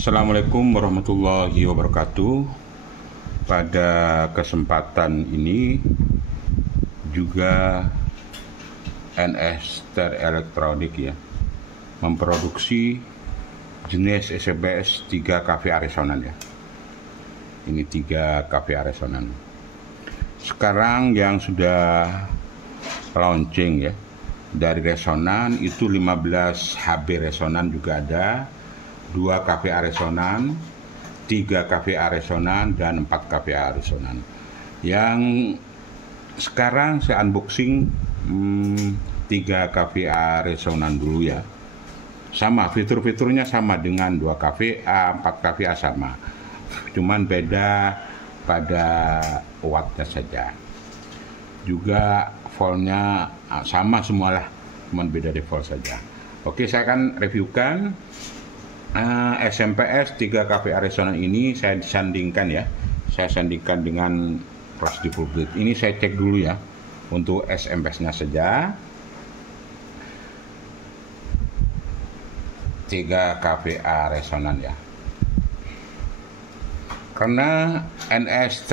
Assalamualaikum warahmatullahi wabarakatuh. Pada kesempatan ini juga NS Elektronik ya memproduksi jenis SMS 3 kVA resonan ya. Ini 3 kVA resonan. Sekarang yang sudah launching ya dari resonan itu 15 HB resonan juga ada, 2 kVA resonan, 3 kVA resonan, dan 4 kVA resonan. Yang sekarang saya unboxing 3 kVA resonan dulu ya. Sama, fitur-fiturnya sama dengan 2 kVA, 4 kVA sama. Cuman beda pada wattnya saja. Juga voltnya sama semualah, cuman beda di volt saja. Oke, saya akan reviewkan SMPS 3 kVA resonan ini. Saya sandingkan ya, saya sandingkan dengan kelas di full grid. Ini saya cek dulu ya untuk SMPS nya saja. 3 kVA resonan ya, karena NS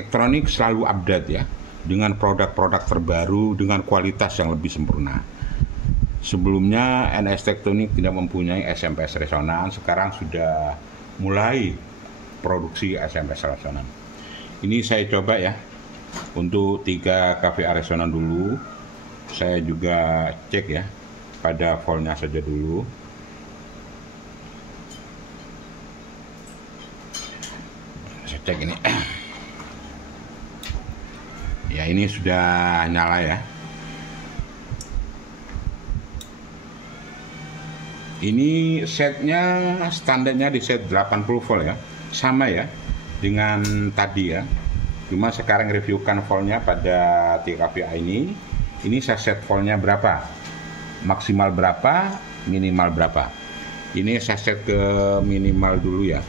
Elektronik selalu update ya dengan produk-produk terbaru dengan kualitas yang lebih sempurna. Sebelumnya NS Elektronik tidak mempunyai SMPS resonan, sekarang sudah mulai produksi SMPS resonan. Ini saya coba ya untuk 3 kVA resonan dulu. Saya juga cek ya pada voltnya saja dulu. Saya cek ini. Ya, ini sudah nyala ya. Ini setnya standarnya di set 80 volt ya, sama ya dengan tadi ya. Cuma sekarang reviewkan voltnya pada 3 kVA ini. Ini saya set voltnya berapa, maksimal berapa, minimal berapa. Ini saya set ke minimal dulu ya.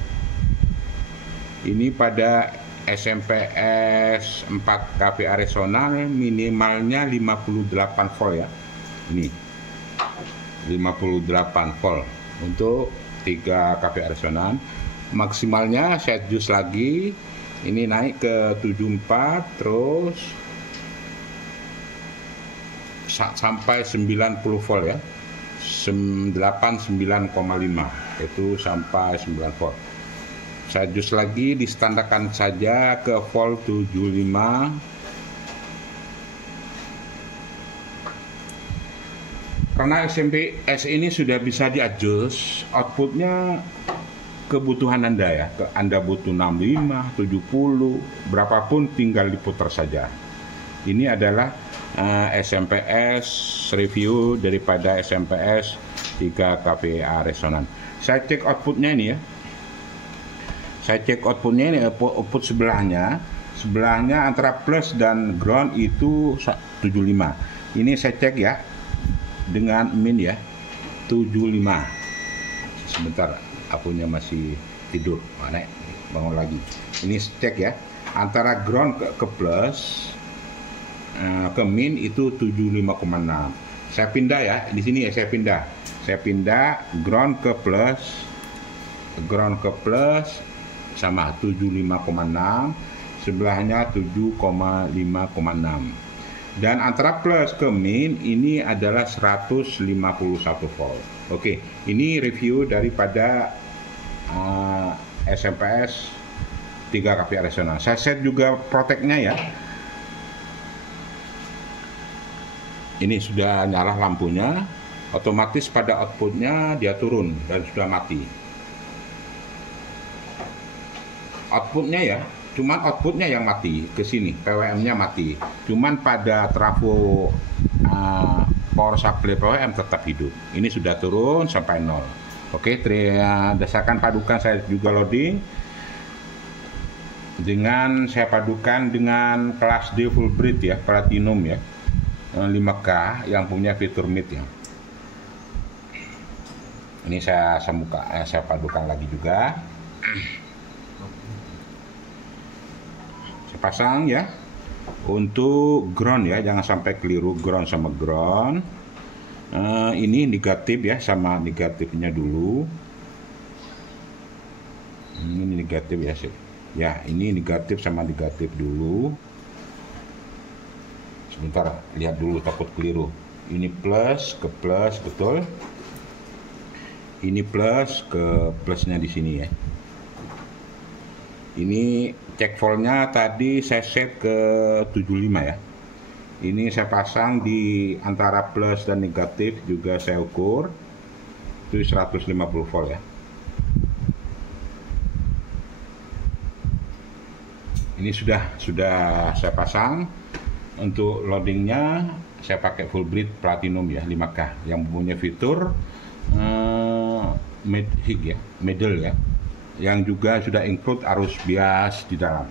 Ini pada SMPS 4 kVA resonan minimalnya 58 volt ya. Ini 58 volt untuk 3 kVA resonan. Maksimalnya saya adjust lagi, ini naik ke 74 terus sampai 90 volt ya, 89,5 itu sampai 9 volt. Saya adjust lagi, distandarkan saja ke volt 75. Karena SMPS ini sudah bisa di-adjust outputnya kebutuhan Anda ya. Anda butuh 65, 70, berapapun tinggal diputar saja. Ini adalah SMPS review daripada SMPS 3 kVA resonan. Saya cek outputnya ini ya. Saya cek outputnya ini, output sebelahnya antara plus dan ground itu 75. Ini saya cek ya dengan min ya 75. Sebentar, akunya masih tidur, mana bangun lagi. Ini cek ya antara ground ke plus ke min itu 75,6. Saya pindah ya di sini ya, saya pindah ground ke plus sama 75,6, sebelahnya 7,5,6. Dan antara plus ke min ini adalah 151 volt. Oke, ini review daripada SMPS 3 kVA resonan. Saya set juga proteknya ya. Ini sudah nyala lampunya, otomatis pada outputnya dia turun dan sudah mati. Outputnya ya, cuman outputnya yang mati ke sini, PWM-nya mati. Cuman pada trafo power supply PWM tetap hidup. Ini sudah turun sampai 0. Oke, berdasarkan padukan saya juga loading. Saya padukan dengan kelas D full grid ya, platinum ya, 5K yang punya fitur mid ya. Ini saya padukan lagi juga. Saya pasang ya. Untuk ground ya, jangan sampai keliru ground sama ground. Ini negatif ya, sama negatifnya dulu. Ini negatif ya sih. Ya, ini negatif sama negatif dulu. Sebentar, lihat dulu takut keliru. Ini plus ke plus, betul. Ini plus ke plusnya di sini ya. Ini cek voltnya tadi saya set ke 75 ya. Ini saya pasang di antara plus dan negatif, juga saya ukur itu 150 volt ya. Ini sudah saya pasang. Untuk loadingnya saya pakai full bridge platinum ya, 5K yang punya fitur middle ya, yang juga sudah include arus bias di dalam.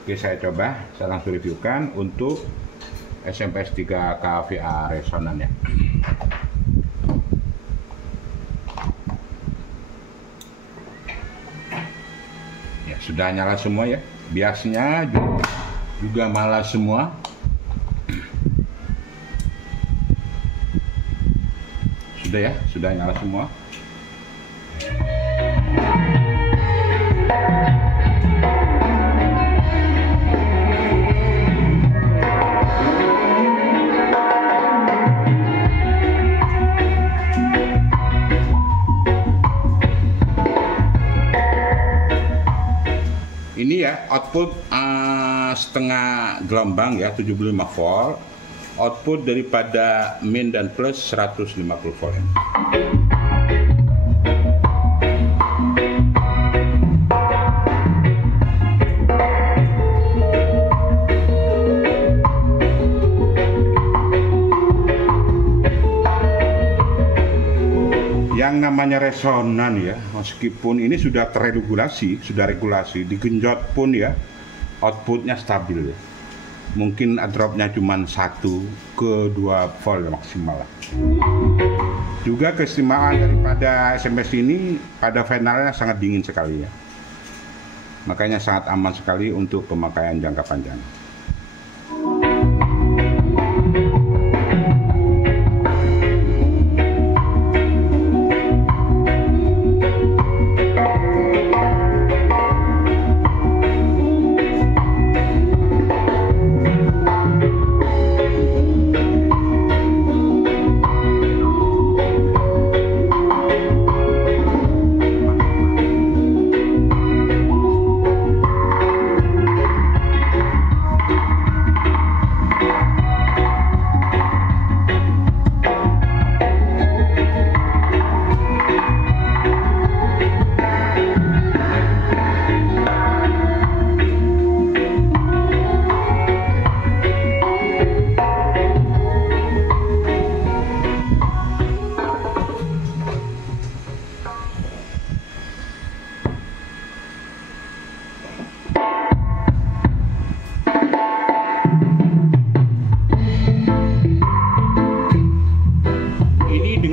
Oke, saya langsung reviewkan untuk SMPS 3 KVA resonan ya. Ya, sudah nyala semua ya. Biasnya juga malah semua. Sudah ya, sudah nyala semua. Ini ya output setengah gelombang ya, 75 volt. Output daripada min dan plus 150 volt. Yang namanya resonan ya, meskipun ini sudah terregulasi, regulasi, digenjot pun ya, outputnya stabil ya. Mungkin dropnya cuma 1 ke 2 volt maksimal lah. Juga keistimewaan daripada SMPS ini pada finalnya sangat dingin sekali ya. Makanya sangat aman sekali untuk pemakaian jangka panjang.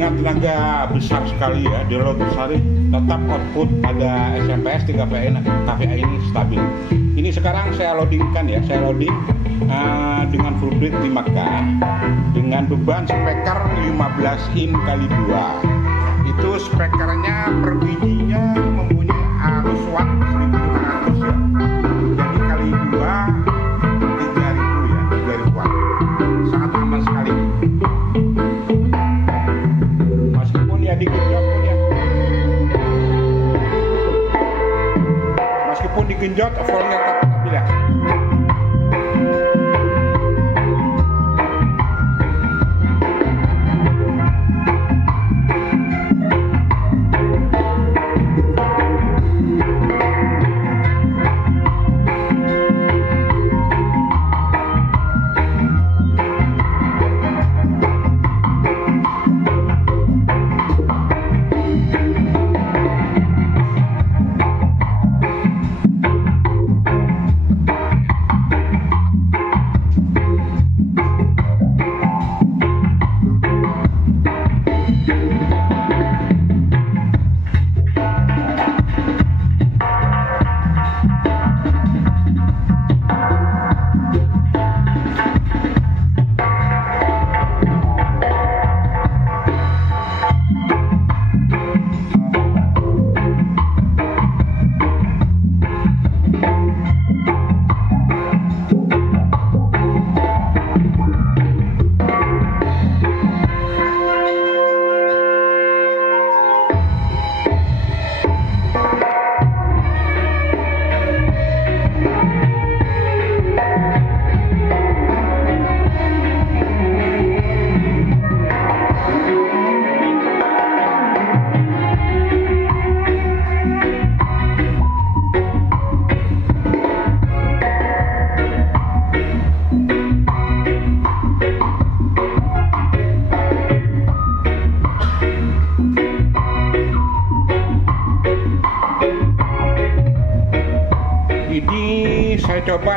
Tenaga besar sekali ya, di load besar tetap output pada SMPS 3 KVA ini stabil. Ini sekarang saya loadingkan ya, dengan full bridge 5K dengan beban speaker 15 in kali 2. Itu speakernya per bijinya mempunyai arus watt 1500 ya. Jadi kali 2 3000 ya, 3000 watt. Sangat aman sekali. Meskipun digenjot voltnya tetap stabil ya.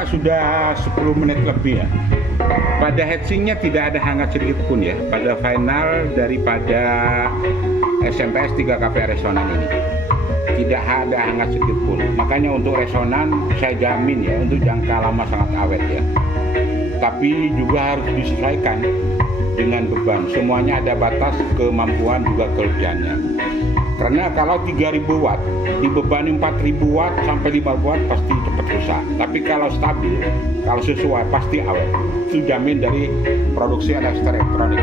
coba sudah 10 menit lebih ya. Pada heatsinknya tidak ada hangat sedikit pun ya pada final daripada SMPS 3 KPR resonan ini. Tidak ada hangat sedikit pun. Makanya untuk resonan saya jamin ya untuk jangka lama sangat awet ya. Tapi juga harus disesuaikan dengan beban. Semuanya ada batas kemampuan juga kelebihannya. Karena kalau 3000 watt dibebani 4000 watt sampai 5000 watt pasti cepat rusak. Tapi kalau stabil, kalau sesuai pasti awet. Itu jamin dari produksi elektronik.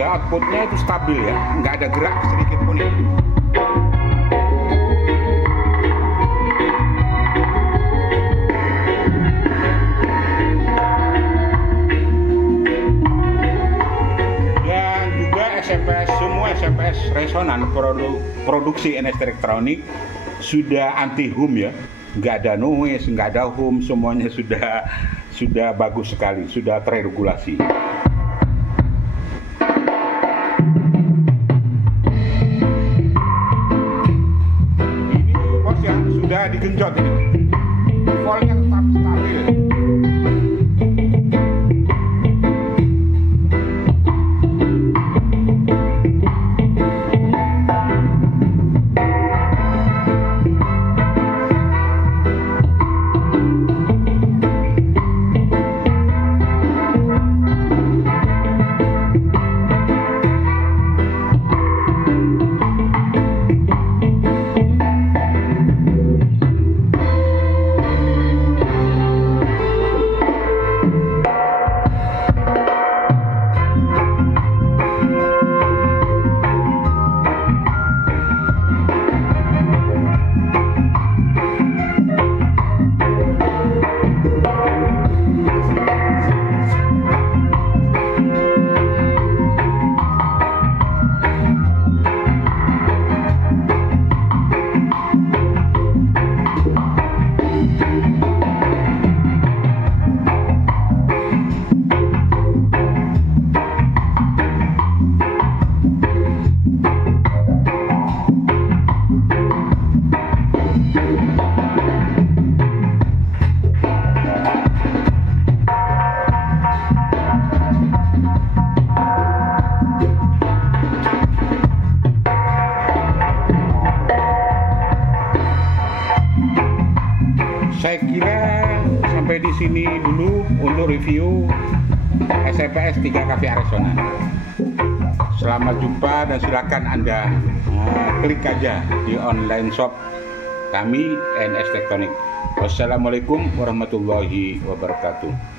Outputnya itu stabil ya, nggak ada gerak sedikit pun ya. Dan juga semua SMPS resonan produksi NS Elektronik sudah anti hum ya, nggak ada noise, nggak ada hum, semuanya sudah bagus sekali, sudah terregulasi. Sudah digenjot ini, voltnya tetap stabil. Saya kira sampai di sini dulu untuk review SMPS 3 KPR resonan. Selamat jumpa dan silakan Anda klik aja di online shop kami NS Elektronik. Wassalamualaikum warahmatullahi wabarakatuh.